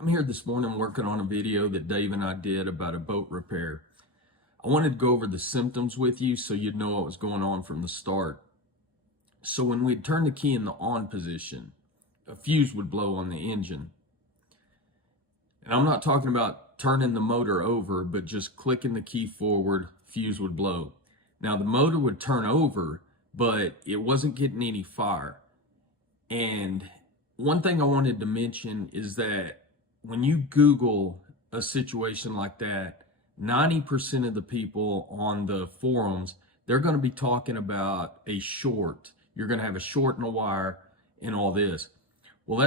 I'm here this morning working on a video that Dave and I did about a boat repair. I wanted to go over the symptoms with you so you'd know what was going on from the start. So when we'd turn the key in the on position, a fuse would blow on the engine. And I'm not talking about turning the motor over, but just clicking the key forward, fuse would blow. Now the motor would turn over, but it wasn't getting any fire. And one thing I wanted to mention is that when you Google a situation like that, 90% of the people on the forums, they're going to be talking about a short. You're going to have a short in a wire and all this. Well,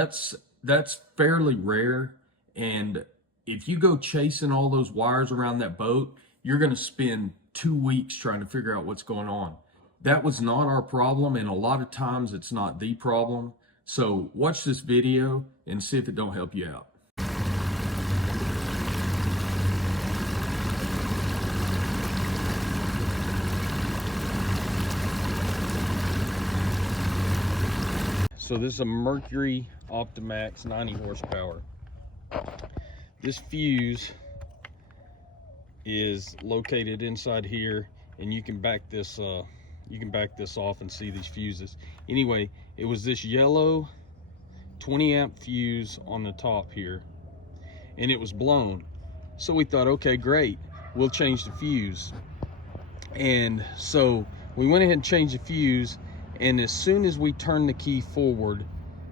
that's fairly rare. And if you go chasing all those wires around that boat, you're going to spend 2 weeks trying to figure out what's going on. That was not our problem, and a lot of times it's not the problem. So watch this video and see if it don't help you out. So this is a Mercury Optimax 90 horsepower. This fuse is located inside here, and you can back this off and see these fuses. Anyway, it was this yellow 20 amp fuse on the top here, and it was blown. So we thought, okay, great, we'll change the fuse. And so we went ahead and changed the fuse, and as soon as we turned the key forward,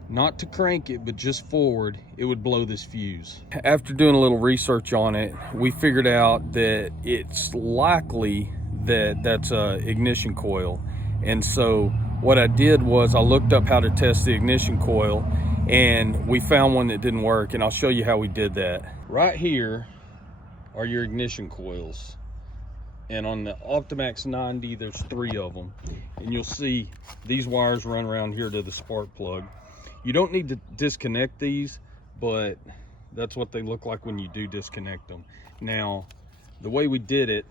not to crank it, but just forward, it would blow this fuse. After doing a little research on it, we figured out that it's likely that that's a ignition coil. And so what I did was I looked up how to test the ignition coil, and we found one that didn't work, and I'll show you how we did that. Right here are your ignition coils. And on the Optimax 90, there's 3 of them. And you'll see these wires run around here to the spark plug. You don't need to disconnect these, but that's what they look like when you do disconnect them. Now, the way we did it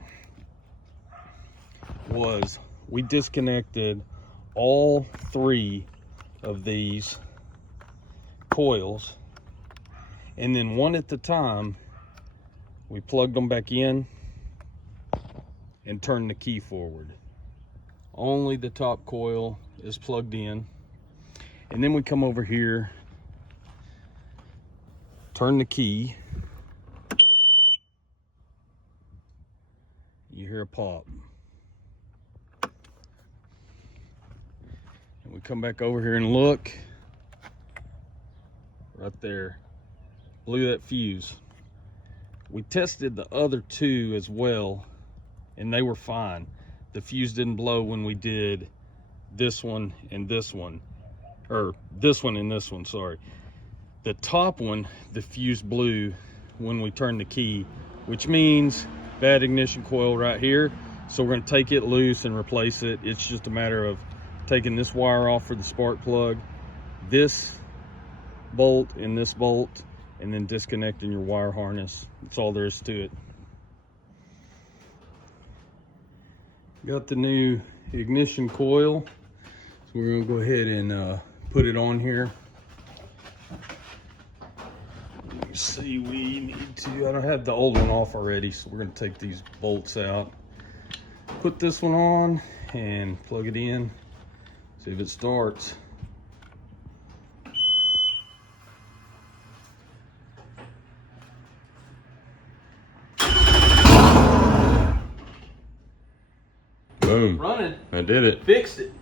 was we disconnected all 3 of these coils, and then one at a time, we plugged them back in and turn the key forward. Only the top coil is plugged in. And then we come over here, turn the key. You hear a pop. And we come back over here and look. Right there. Blew that fuse. We tested the other 2 as well, and they were fine. The fuse didn't blow when we did this one and this one, or this one and this one, sorry. The top one, the fuse blew when we turned the key, which means bad ignition coil right here. So we're gonna take it loose and replace it. It's just a matter of taking this wire off for the spark plug, this bolt and this bolt, and then disconnecting your wire harness. That's all there is to it. Got the new ignition coil, so we're gonna go ahead and put it on here. Let me see, we need to, I don't have the old one off already, so we're gonna take these bolts out. Put this one on and plug it in, see if it starts. Boom. Running. I did it. Fixed it.